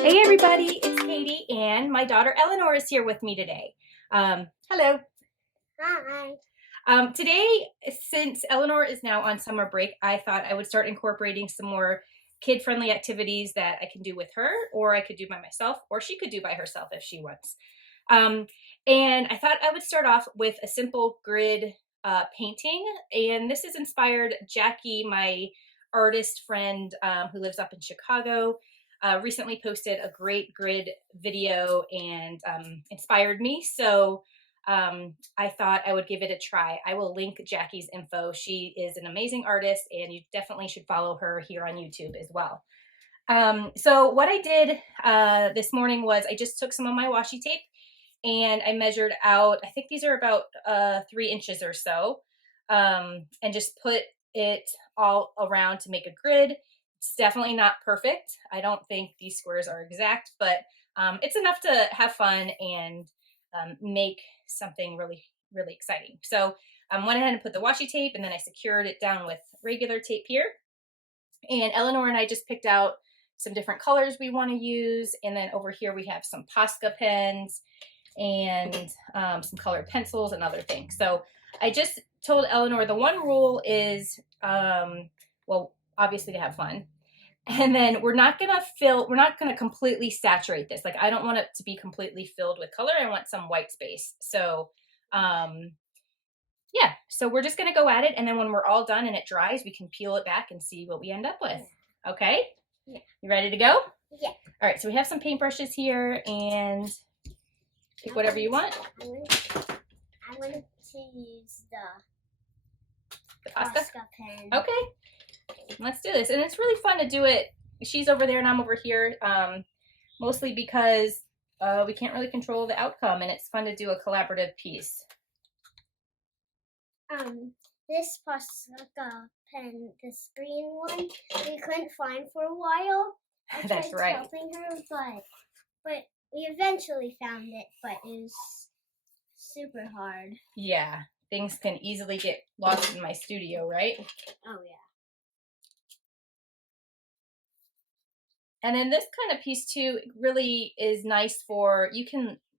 Hey everybody, it's Katie and my daughter Eleanor is here with me today. Hello. Hi. Today, since Eleanor is now on summer break, I thought I would start incorporating some more kid-friendly activities that I can do with her, or I could do by myself, or she could do by herself if she wants. Um, and I thought I would start off with a simple grid painting, and this is inspired Jackie, my artist friend who lives up in Chicago. Recently posted a great grid video and inspired me. So I thought I would give it a try. I will link Jackie's info. She is an amazing artist, and you definitely should follow her here on YouTube as well. So what I did this morning was I just took some of my washi tape and I measured out, I think these are about 3 inches or so, and just put it all around to make a grid. It's definitely not perfect. I don't think these squares are exact, but it's enough to have fun and make something really, really exciting. So I went ahead and put the washi tape, and then I secured it down with regular tape here. And Eleanor and I just picked out some different colors we want to use. And then over here we have some Posca pens and some colored pencils and other things. So I just told Eleanor the one rule is, well, obviously to have fun. And then we're not gonna completely saturate this. Like, I don't want it to be completely filled with color. I want some white space. So yeah, so we're just gonna go at it, and then when we're all done and it dries, we can peel it back and see what we end up with. Okay? Yeah. You ready to go? Yeah. All right, so we have some paintbrushes here, and pick whatever you want. I wanted to use the Posca pen. Okay, let's do this. And it's really fun to do it. She's over there and I'm over here, mostly because we can't really control the outcome, and it's fun to do a collaborative piece. This Posca pen, this green one, we couldn't find for a while. That's right. Helping her, but we eventually found it, but it was super hard. Yeah, things can easily get lost in my studio, right? Oh yeah. And then this kind of piece too really is nice for,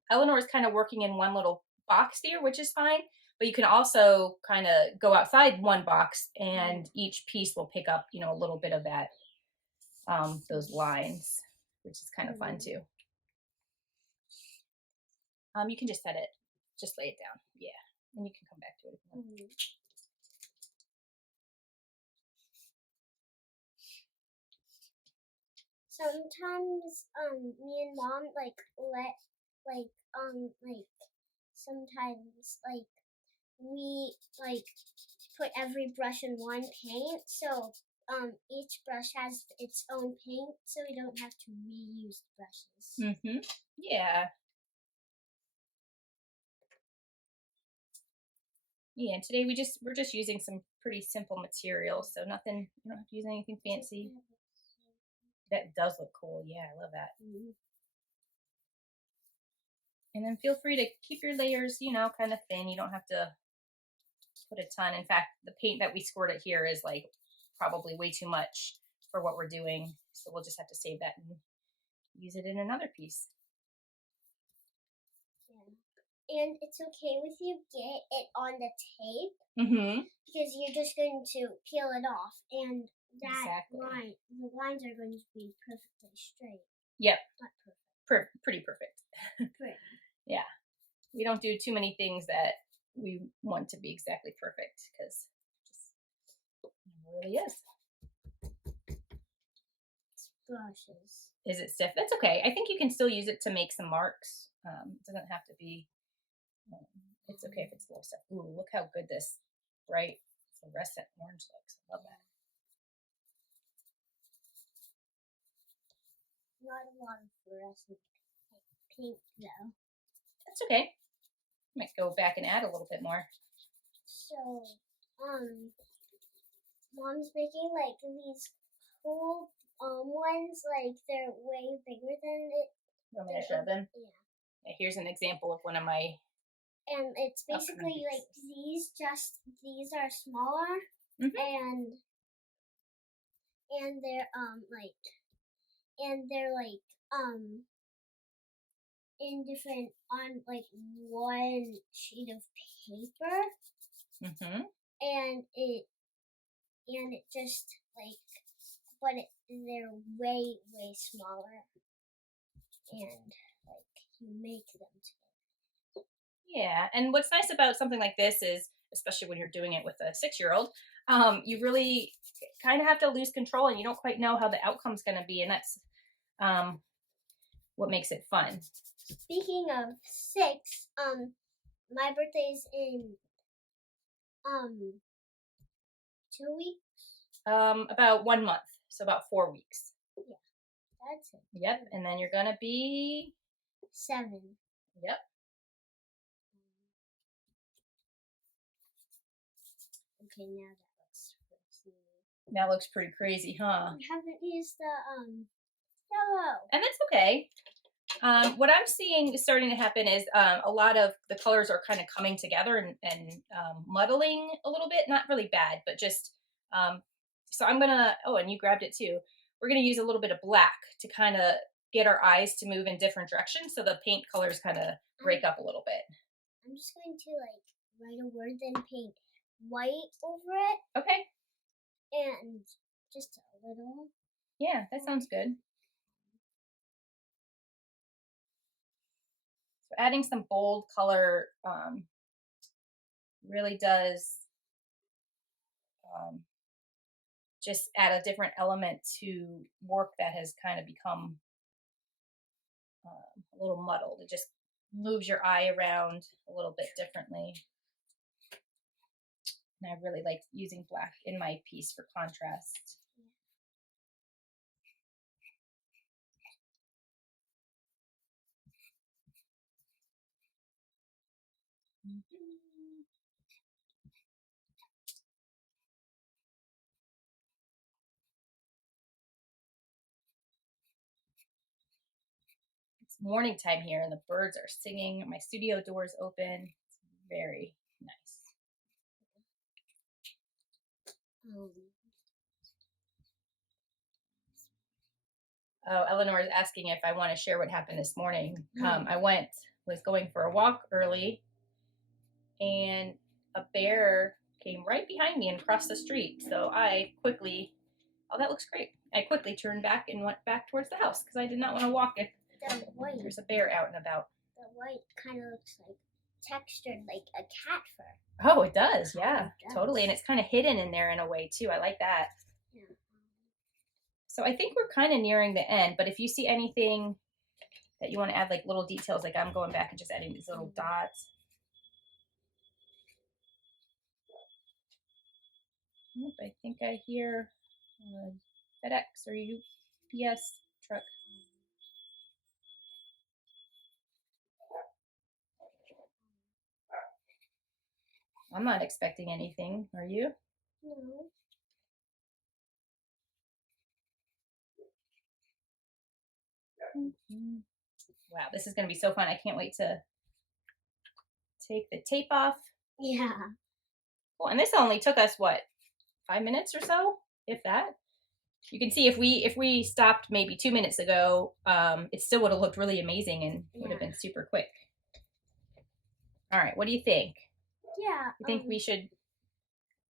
Eleanor's kind of working in one little box here, which is fine, but you can also kind of go outside one box and each piece will pick up, a little bit of that, those lines, which is kind of fun too. You can just just lay it down. Yeah. And you can come back to it if you want. Sometimes me and Mom sometimes we put every brush in one paint, so each brush has its own paint, so we don't have to reuse brushes. Yeah. Yeah, and today we're just using some pretty simple materials, so nothing, you don't have to use anything fancy. That does look cool. Yeah, I love that. And then feel free to keep your layers, kind of thin. You don't have to put a ton. In fact, the paint that we squirted here is like probably way too much for what we're doing. So we'll just have to save that and use it in another piece. Yeah. And it's okay with you get it on the tape. Because you're just going to peel it off, and that line, the lines are going to be perfectly straight. Yep. Not perfect. Pretty perfect. Yeah. We don't do too many things that we want to be exactly perfect, because it really is. It's brushes. Is it stiff? That's okay. I think you can still use it to make some marks. It doesn't have to be, it's okay if it's a little stiff. Ooh, look how good this bright fluorescent orange looks. I love that. Not a lot of fluorescent pink though. That's okay. Might go back and add a little bit more. So, Mom's making these cool ones, they're way bigger than it. You want me to show them? Yeah. Here's an example of one of my. And it's basically these are smaller, and they're and they're like in different on like one sheet of paper, and it just like, but they're way smaller, and like you make them together. Yeah, and what's nice about something like this is, especially when you're doing it with a 6-year-old, you really kind of have to lose control, and you don't quite know how the outcome's going to be, and that's what makes it fun. Speaking of 6, my birthday's in 2 weeks. About 1 month, so about 4 weeks. Yeah, that's it. Yep, and then you're gonna be 7. Yep. Okay, now that looks crazy. That looks pretty crazy, huh? I haven't used the yellow. And that's okay. What I'm seeing is starting to happen is a lot of the colors are kind of coming together and muddling a little bit. Not really bad, but just so I'm gonna. Oh, and you grabbed it too. We're gonna use a little bit of black to kind of get our eyes to move in different directions, so the paint colors kind of break up a little bit. I'm just going to like write a word, then paint white over it. Okay. And just a little. Yeah, that sounds good. So adding some bold color really does just add a different element to work that has kind of become a little muddled. It just moves your eye around a little bit differently. And I really like using black in my piece for contrast. It's morning time here and the birds are singing. My studio door is open. It's very nice. Oh, Eleanor is asking if I want to share what happened this morning. I was going for a walk early, and a bear came right behind me and crossed the street. So I quickly, oh, that looks great. I quickly turned back and went back towards the house because I did not want to walk it. There's a bear out and about. The white kind of looks like textured like a cat fur. Oh, it does. Yeah, it does. Totally. And it's kind of hidden in there in a way too. I like that. Yeah. So I think we're kind of nearing the end, but if you see anything that you want to add, like little details, like I'm going back and just adding these little dots. Nope, I think I hear FedEx or UPS truck. I'm not expecting anything. Are you? No. Wow, this is going to be so fun. I can't wait to take the tape off. Yeah. Cool. And this only took us, what, 5 minutes or so, if that? You can see if we stopped maybe 2 minutes ago, it still would have looked really amazing and would have been super quick. All right, what do you think? Yeah. You think we should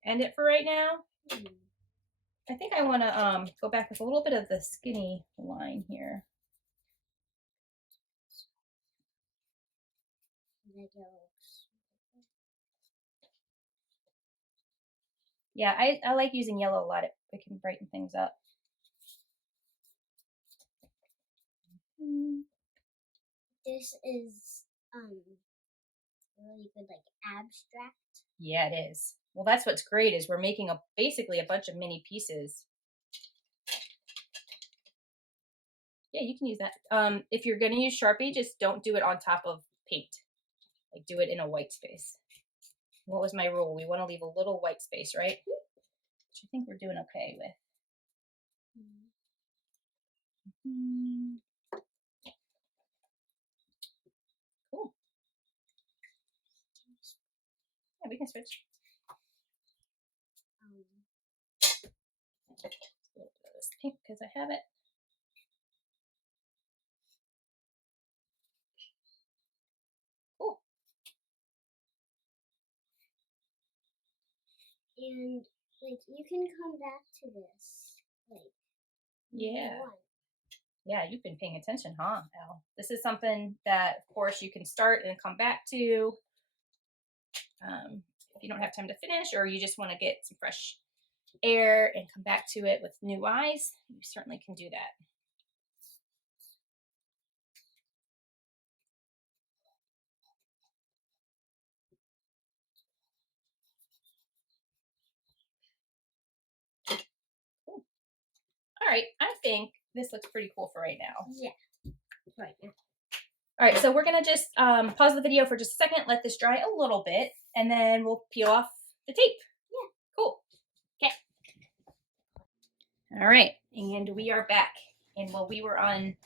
end it for right now? I think I want to go back with a little bit of the skinny line here. Yeah, I like using yellow a lot. It can brighten things up. This is really good, like abstract. Yeah, it is. Well, that's what's great is we're making basically a bunch of mini pieces. Yeah, you can use that. If you're going to use Sharpie, just don't do it on top of paint. Like do it in a white space. What was my rule? We want to leave a little white space, right? Which I think we're doing okay with. Cool. Yeah, we can switch. A little bit of this pink because I have it. and like you can come back to this. Like yeah. Yeah, you've been paying attention, huh, Elle? This is something that, of course, you can start and come back to if you don't have time to finish, or you just want to get some fresh air and come back to it with new eyes. You certainly can do that. Cool. All right, I think this looks pretty cool for right now. Yeah, right now. All right, so we're gonna just pause the video for just a second, let this dry a little bit, and then we'll peel off the tape. Yeah. Cool. Okay. All right, and we are back. And while we were on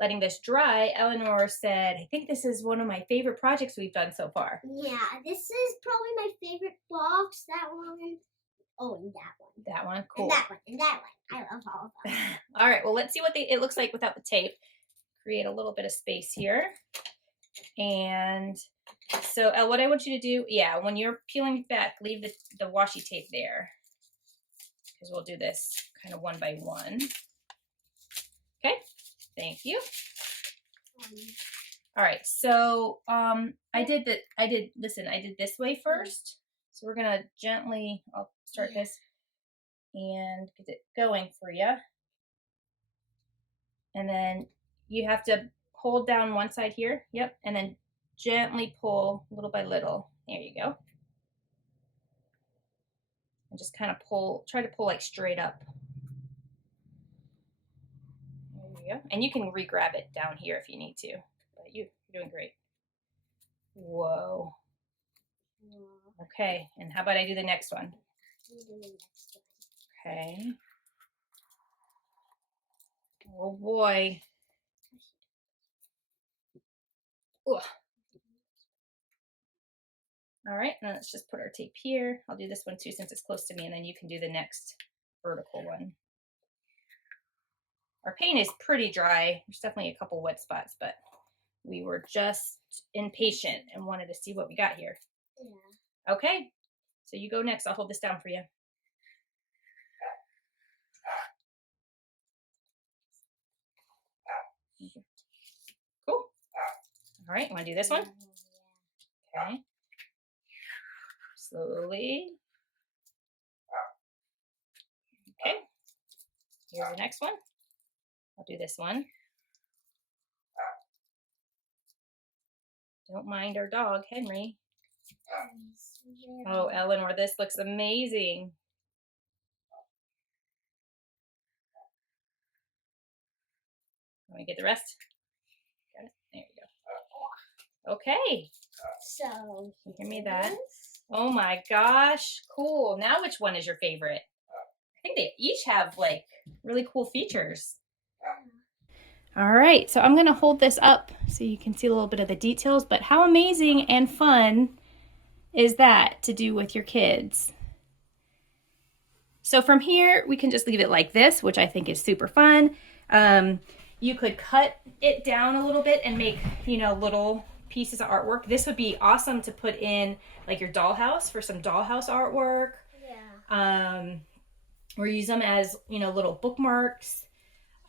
letting this dry, Eleanor said, I think this is one of my favorite projects we've done so far. Yeah, this is probably my favorite box. That one. Oh, and that one. That one, cool. And that one, and that one. I love all of them. All right, well, let's see what it looks like without the tape. Create a little bit of space here. And so what I want you to do, yeah, when you're peeling back, leave the washi tape there, because we'll do this kind of one by one. Okay, thank you. All right, so I did this way first. So we're gonna gently, I'll start this and get it going for you. And then you have to hold down one side here, yep, and then gently pull little by little. There you go. And just kind of pull, try to pull like straight up. There you go. And you can re-grab it down here if you need to, but you're doing great. Whoa. Okay, and how about I do the next one? Okay. Oh boy. Ugh. All right, now let's just put our tape here. I'll do this one too since it's close to me, and then you can do the next vertical one. Our paint is pretty dry. There's definitely a couple wet spots, but we were just impatient and wanted to see what we got here. Yeah. Okay, so you go next. I'll hold this down for you. Cool. All right, want to do this one? Okay. Slowly. Okay. Here's the next one. I'll do this one. Don't mind our dog, Henry. Oh, Eleanor, this looks amazing. Want to get the rest? Got it? There you go. Okay. So, you hear me that? Oh my gosh, cool. Now which one is your favorite? I think they each have like really cool features. All right, so I'm gonna hold this up so you can see a little bit of the details, but how amazing and fun is that to do with your kids? So from here, we can just leave it like this, which I think is super fun. You could cut it down a little bit and make, little pieces of artwork. This would be awesome to put in like your dollhouse for some dollhouse artwork. Yeah. Or use them as, little bookmarks.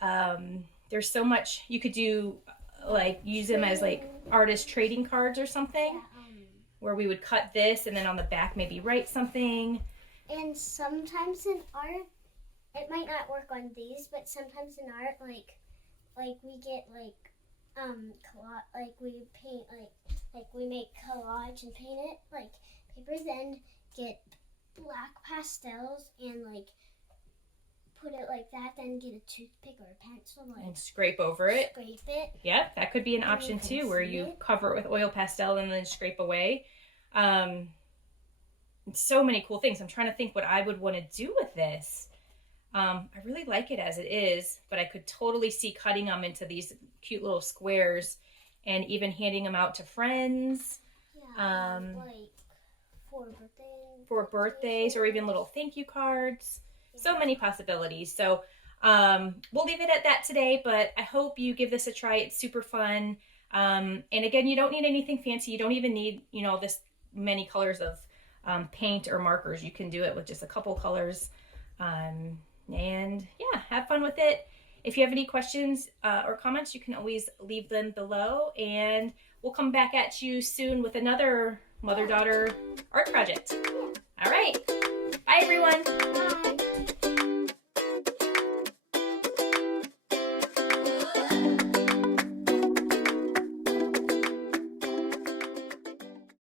There's so much you could do, like use them as like artist trading cards or something, where we would cut this and then on the back maybe write something. And sometimes in art, it might not work on these, but sometimes in art, like we get we paint like we make collage and paint it like paper, then get black pastels and like put it like that, then get a toothpick or a pencil and scrape over it. Scrape it. Yep, that could be an option too, where you cover it with oil pastel and then scrape away. So many cool things. I'm trying to think what I would want to do with this. I really like it as it is, but I could totally see cutting them into these cute little squares and even handing them out to friends. Yeah, like for birthdays or even little thank you cards. Yeah. So many possibilities. So we'll leave it at that today, but I hope you give this a try. It's super fun. And again, you don't need anything fancy. You don't even need, this many colors of paint or markers. You can do it with just a couple colors. And yeah, have fun with it. If you have any questions or comments, you can always leave them below, and we'll come back at you soon with another mother-daughter art project. All right. Bye, everyone. Bye.